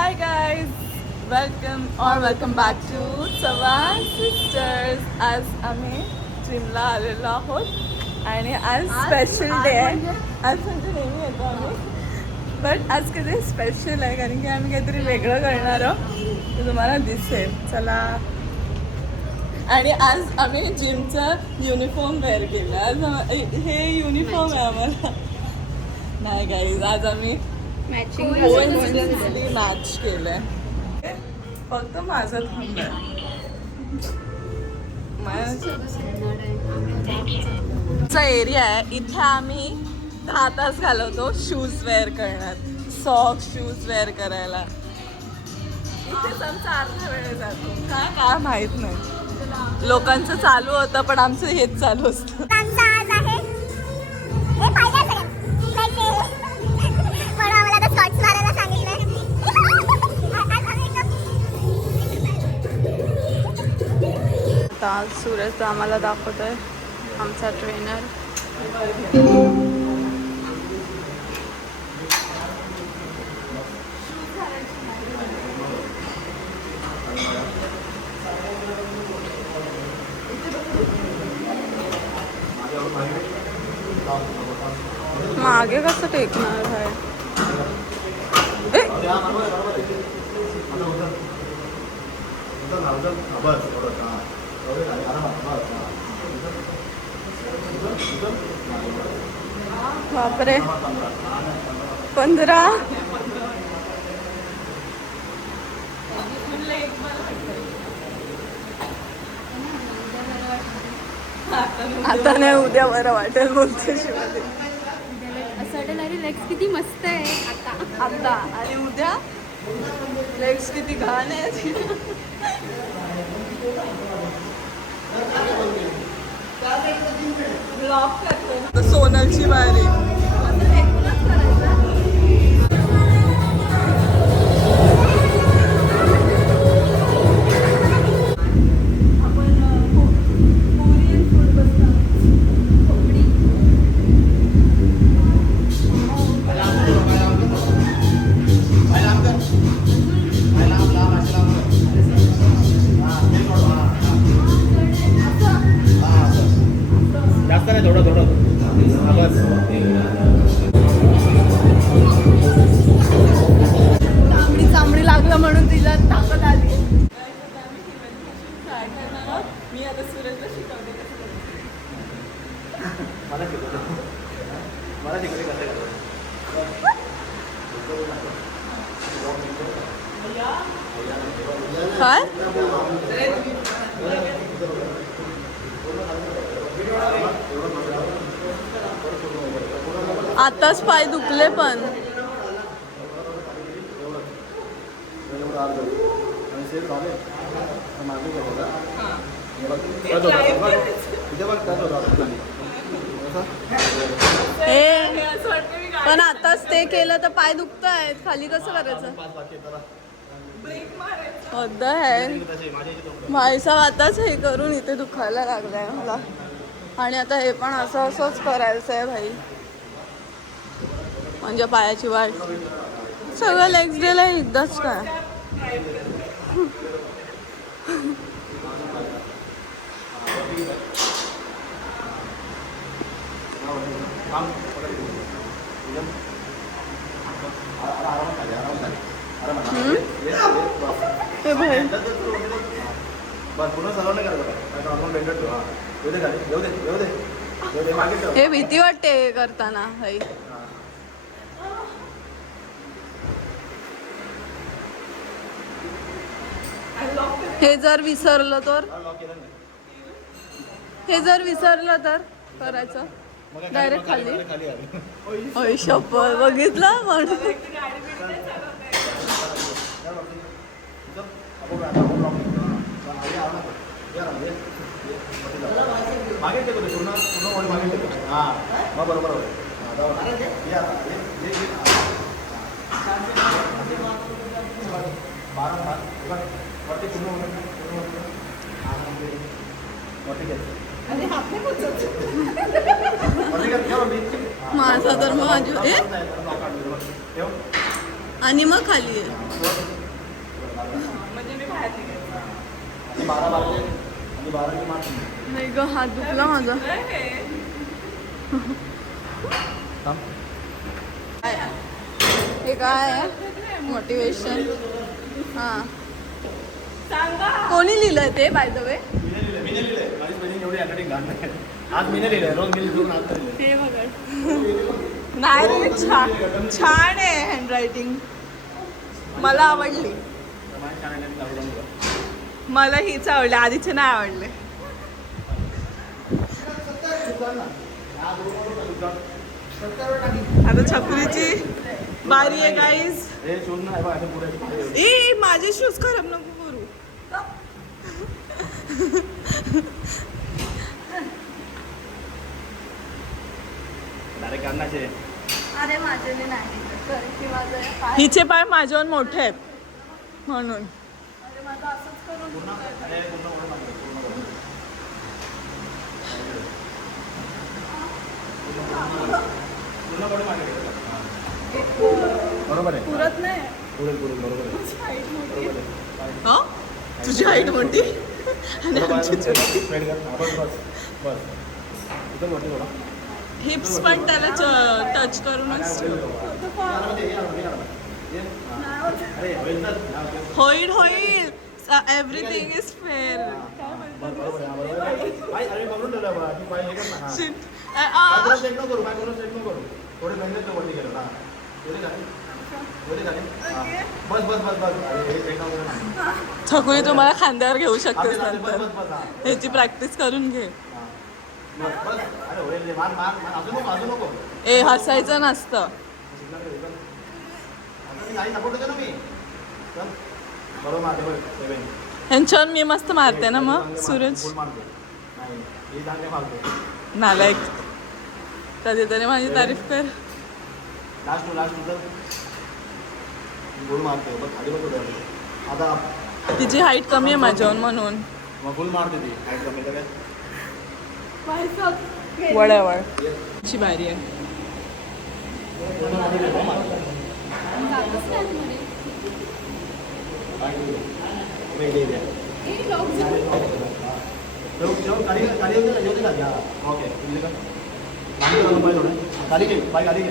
हाय guys welcome और welcome back to Chavan sisters आज आम्ही जिमला आलेलो आहोत आणि आज स्पेशल डे आहे आज म्हणजे नेहमी येतो आम्ही बट आज कधी स्पेशल आहे कारण की आम्ही काहीतरी वेगळं करणार आहोत. ते तुम्हाला दिसेल. चला. आणि आज आम्ही जिमचं युनिफॉर्म वेअर केलं. आज हे युनिफॉर्म आहे आम्हाला. नाही गाईज आज आम्ही मॅचिंग मॅच केलंय. फक्त माझं थांबलंय. एरिया आहे. इथे आम्ही दहा तास घालवतो शूज वेअर करण्यात. सॉक्स शूज वेअर करायला. इथेच आमचा अर्धा वेळ जातो. का? काय माहीत नाही. लोकांचं चालू होतं पण आमचं हेच चालू असतं. आता सूरज आम्हाला दाखवतोय आमचा ट्रेनर मागे कसं टेकणार आहे ए, बापरे. पंधरा. आता नाही उद्या बरं वाटेल बोलते शिवाजी. वाटेल अरे लेग्स किती मस्त आहे आता. आता. आणि उद्या? लेग्स किती घाण करतो. सोनलची बारी मला. काय? आताच पाय दुखले पण. हे पण आताच ते केलं तर पाय दुखत आहेत खाली कसं करायचं? पाच आहे भाईसाहेब आताच हे करून इथे दुखायला लागलाय मला. आणि आता हे पण असं असंच करायचं आहे भाई. म्हणजे पायाची वाट. सगळं लेग्स डेला एकदाच काय थांब, पकड इथे. एकदम. आ- आ- आरामात खाली, आरामात खाली. आरामात. हम्म? ये, ये, ये, बस. हे भाई बस, बस, बस, बस. बस, पूर्ण सर्व नाही करायचं काय. काय normal bend ठेव, हा. येऊ दे खाली, येऊ दे, येऊ दे. येऊ दे, मागे ठेव. हे भीती वाटते हे करताना भाई हे जर विसरलं तर? हे जर विसरलं तर करायचं? मग काय Direct खाली, खाली? मग खाली आली. होय शपथ बघितलं म्हणून चल, आपण आता आपण lock केलं. हा, ये, आरामात. ये, आरामात, ये. ये, वरती जाऊ. मागे टेकू दे, पूर्ण पूर्ण body मागे टेकू दे. हा मग बरोबर होईल. हा, जाऊ. ये आता, ये, ये, ये. हा. बारा माझा तर मग ए. आणि मग खाली आहे म्हणजे नाही ग हात दुखला माझा. हे? काय? आहे मोटिवेशन हां कोणी लिहिलंय ते बाय द वे मीने लिहिलंय मीने लिहिलंय माझी स्पेलिंग एवढी हँडरायटिंग घाण नाही. आज मीने लिहिलंय रोज मी लिहून आज लिहिलंय. ते बघा. नाही रे छान छान आहे हँडरायटिंग मला आवडली. तर माझी छान handwriting आवडलं मला. मला हीच आवडली. आधीचे नाही आवडले. आता छकुलीची बारी आहे गाईज हे शोध ना. हे बघ, असं पुढे ए माझे शूज खराब नको. अरे माझे नाही कारण की माझं पाय हिचे पाय माझ्याहून मोठे आहेत. म्हणून. अरे माझं असंच करून. बरोबर आहे. पुरत नाही. पुरेल पुरेल बरोबर आहे. बरोबर आहे. हा? तुझी हाईट मोठी? आणि आमची थोडा. हिप्स पण त्याला टच करूनच होईल. होईल. एव्हरीथिंग इज फेअर बरं, बस बस बस बस. अरे set नको करू ना. छकुली तुम्हाला खांद्यावर घेऊ शकतेस नंतर. ह्याची प्रॅक्टिस करून घे. ए हसायचं नसतं. ह्यांच्यावर मी मस्त मारते ना मग सूरज? नालायक. कधीतरी माझी तारीफ कर लास्ट टू लास्ट टू तर गोल मारतो बघ खाली. आता तिची हाईट कमी आहे माझ्याहून म्हणून. मग गोल मारते ती. काय कमी तर काय? वड्यावळ ची बारी आहे. खाली खाली ओके. खाली घे खाली घे.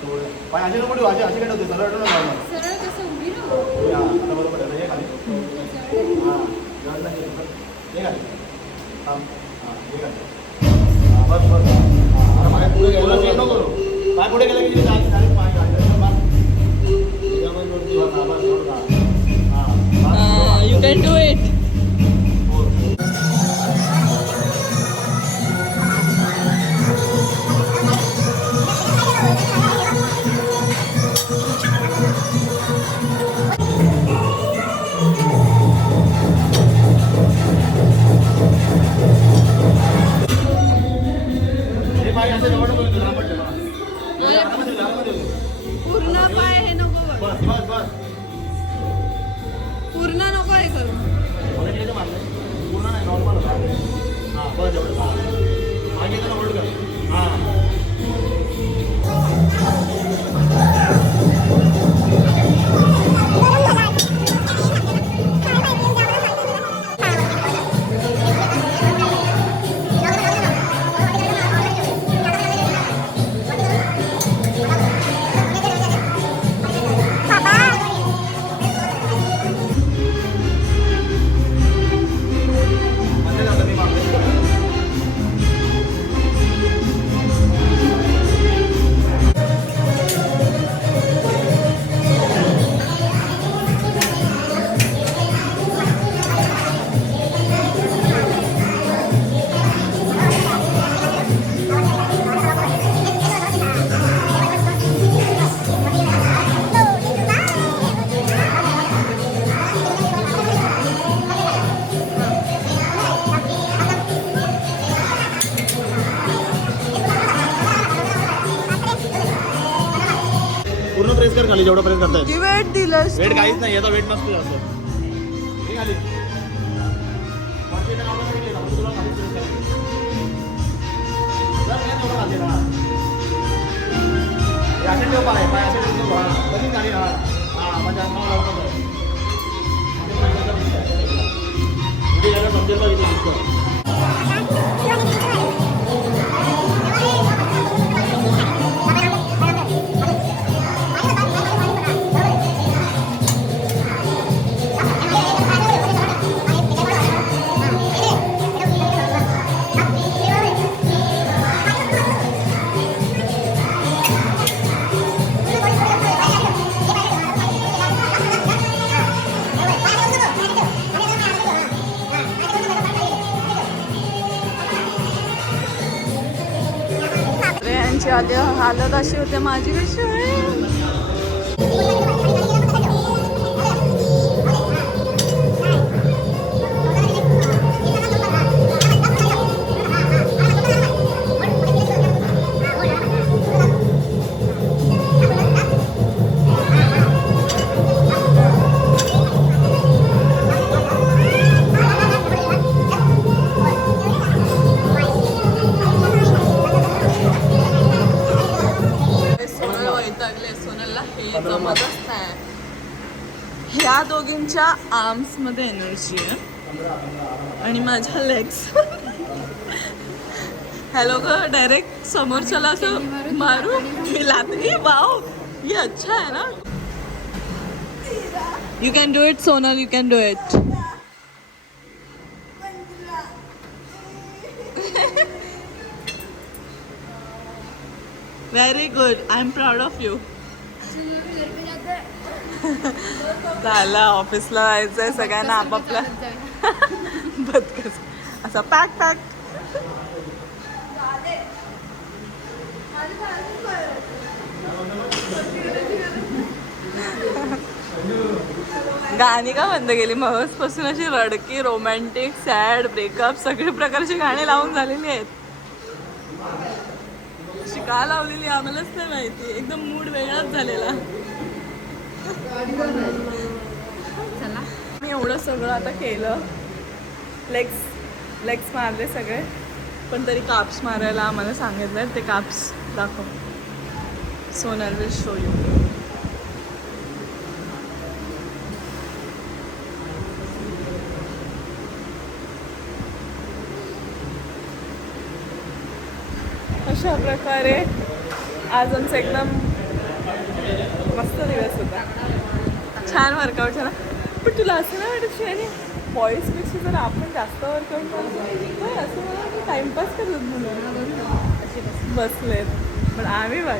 थोडं. पाय असे नको ठेवू, असे असे काय ठेवते सरळ. सरळ कसं उभी राहू. या आता बरोबर आहे हे खाली हां जड नाही. हे खाली थांब हां हे खाली हां बस बस हां पाय पुढे गेलं चेक नको करू पाय पुढे गेलं की डायरेक्ट डायरेक्ट पाय घालायचं बस त्याच्यामध्ये वरती याचा वेट नसतो जास्त राहा. असे ठेव पाय पाय असे ठेव हा गाडी हा हा म्हणजे अंगावर लावतो समजेल का इथे हालत अशी होते माझी कशी ह्या आर्म्समध्ये एनर्जी आहे. आणि माझ्या लेग्स. हॅलो ग डायरेक्ट समोरच्याला असं मारू. मी लाते वाव. ये अच्छा आहे ना. You can do it Sonal you can do it very good I am proud of you झालं ऑफिसला जायचंय सगळ्यांना आपापल्या. बदकच असं पॅक पॅक गाणी का बंद केली? पासून अशी रडकी रोमॅन्टिक सॅड ब्रेकअप सगळे प्रकारची गाणी लावून झालेली आहेत. अशी का लावलेली आम्हालाच नाही माहिती. एकदम मूड वेगळाच झालेला. चला. मी एवढं सगळं आता केलं. लेग्स लेग्स मारले सगळे. पण तरी काप्स मारायला आम्हाला सांगितलं ते काप्स दाखव. सोनल विल शो यू अशा प्रकारे आज आमचा एकदम मस्त दिवस होता. छान वर्कआउट झाला. पण तुला असं नाही वाटत शिवानी बॉईजपेक्षा जर आपण जास्त वर्कआउट करतो असं मला वाटतं टाइमपास करत म्हणून बसलेत. पण आम्ही बघ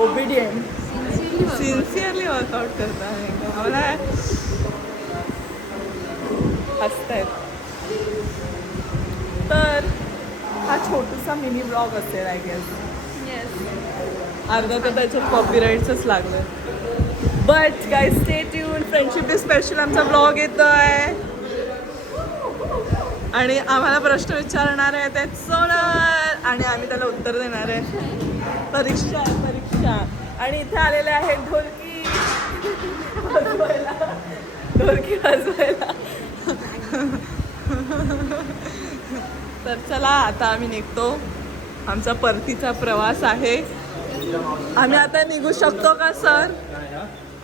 ओबिडियंट सिन्सिअरली वर्कआउट करतो आम्ही. आम्हाला हसतायत. तर हा छोटूसा मिनी ब्लॉग असेल आय गेस अर्धा तर त्याच्यात कॉपीराईट्सच लागलं. But guys stay tuned friendship day special आमचा ब्लॉग येतो आहे आणि आम्हाला प्रश्न विचारणार आहे ते सोनल आणि आम्ही त्याला उत्तर देणार आहे. परीक्षा परीक्षा. आणि इथे आलेले आहेत ढोलकी. वाजवायला. ढोलकी वाजवायला. तर चला आता आम्ही निघतो. आमचा परतीचा प्रवास आहे. आम्ही आता निघू शकतो का सर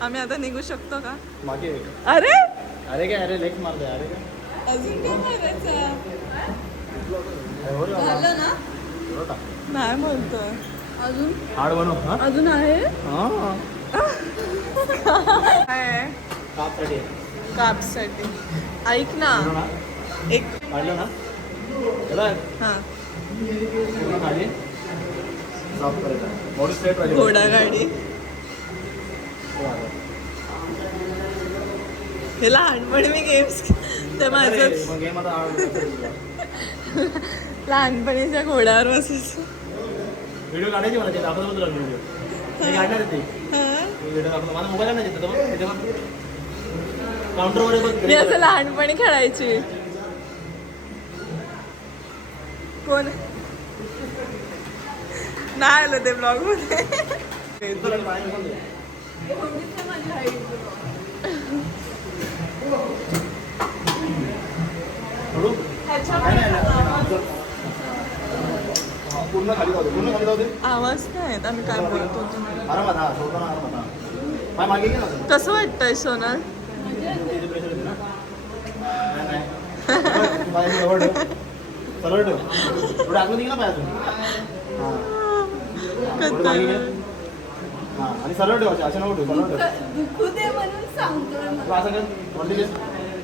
आम्ही आता निघू शकतो का? मागे अरे! अरे काय अरे लेग मारते अरे काय? अजून काय मारायचं झालं ना. नाही बोलतोय. अजून? हाड बनव अजून आहे? हा. काय? कापसाठी. ऐक ना. एक काढलं ना? हा. घोडा गाडी. हे लहानपणी मी गेम्स ते माझं लहानपणीच्या घोड्यावर बसायचं. व्हिडिओ काढायची मला ते दाखवत होतो व्हिडिओ. मी काढणार आहे ते. व्हिडिओ दाखवतो. माझा मोबाईल नाही तिथं बघ. तिथे काउंटरवर बघ. मी असं लहानपणी खेळायची. कोण? नाही आलं ते ब्लॉगमध्ये. काय आवाज नाही येत आम्ही काय बोलत. कसं वाटतंय सोनल सरळ ठेव थोडं आतमध्ये घे ना पायातून हां आणि सरळ ठेव अशा अशा नको ठेव सरळ ठेव दुखू दे म्हणून सांगतोय तू असं कर कंटिन्यूस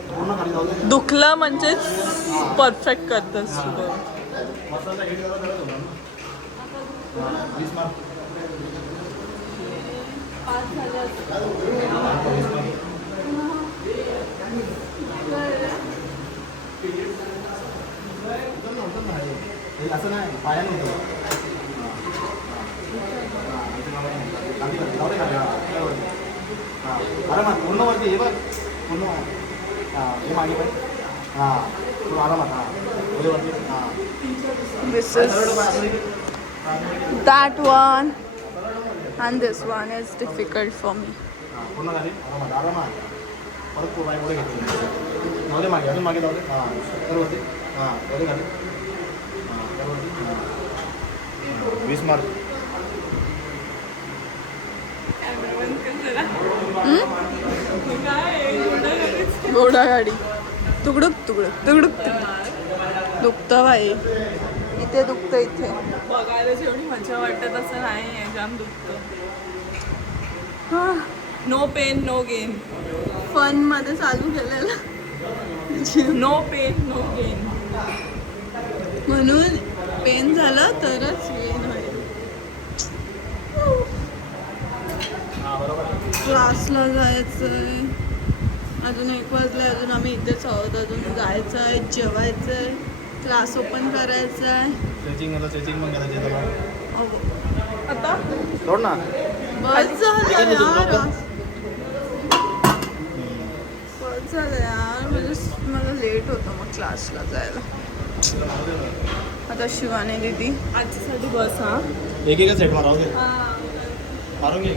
पूर्ण खाली जाऊ दे दुखलं म्हणजेच परफेक्ट करतस तू मसाला हिट करायला गरज होणार ना हां वीस मार्क पाच झाले असतील. वीस मार्क उचल ना, उचल ना. हे असं नाही पायाने. हां. हां, इथे जाऊ दे. खाली कर. जाऊ दे खाली. हां, त्या वरती. हां. आरामात पूर्ण वरती हे बघ पूर्ण हां हे मागे हां तू आरामात हां पुढे वरती हां that one and this one is difficult for me हां, पूर्ण आरामात आरामात परत तू पुढे घेतली मागे अजून मागे हां तर वरती हां खाली हां, वीस मार्क घोडा गाडी. तुकडुक तुकडुक तुकडुक दुखतं बाई. इथे दुखतं इथे. बघायला जेवढी मजा वाटत असं नाही आहे जाम दुखतं. नो पेन नो गेन फनमध्ये चालू केलेलं. नो पेन नो गेन म्हणून पेन झालं तरच गेन होईल क्लासला जायचंय. अजून एक वाजले अजून आम्ही इथेच आहोत अजून जायचं आहे जेवायचं आहे क्लास ओपन करायचा आहे आता? आहे सोड ना. बस झालं यार. बस झालं यार. म्हणजे मला लेट होतं मग क्लासला जायला. आता शिवानी दिदी. आजच्यासाठी बस हा. एक एकच सेट मारावं घे मारून घे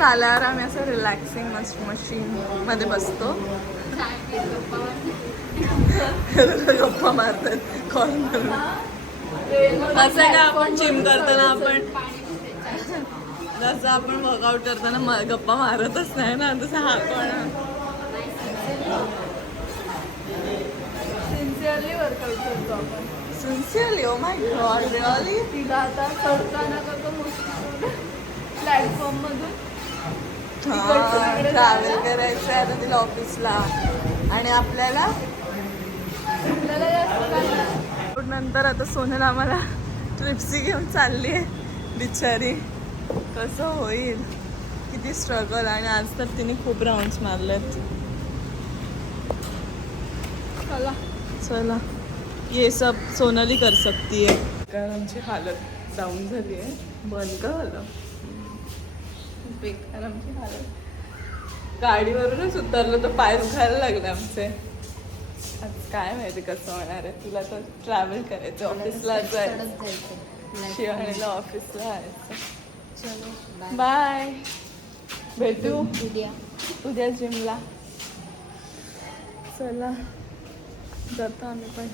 चाल्यावर आम्ही असं रिलॅक्सिंग मस्त मशीन मध्ये बसतो. गप्पा मारतात कॉर्नर असं आहे का आपण जिम करताना आपण जसं आपण वर्कआउट करताना गप्पा मारतच नाही ना तसं हा पण सिन्सिअरली वर्कआउट करतो आपण. Sincerely oh my God really तिला आता चढताना कसं प्लॅटफॉर्म मधून ट्रॅव्हल करायचं आहे आता तिला ऑफिसला आणि आपल्याला. नंतर आता सोनल आम्हाला ट्रिप्सी घेऊन चालली आहे बिचारी. कसं होईल? किती स्ट्रगल आणि आज तर तिने खूप राऊंड्स मारलेत. चला. चला. ये सब सोनली कर सकती है कारण आमची हालत डाऊन झाली आहे बंद का झालं. बेकार आमची हालत गाडीवरूनच उतरलो तर पाय दुखायला लागले आमचे. आज काय माहिती कसं होणार आहे? तुला तर ट्रॅव्हल करायचं ऑफिसला जायचं शिवानीला ऑफिसला जायचं बाय भेटू? उद्या. उद्या जिमला चला. जातो आम्ही पण.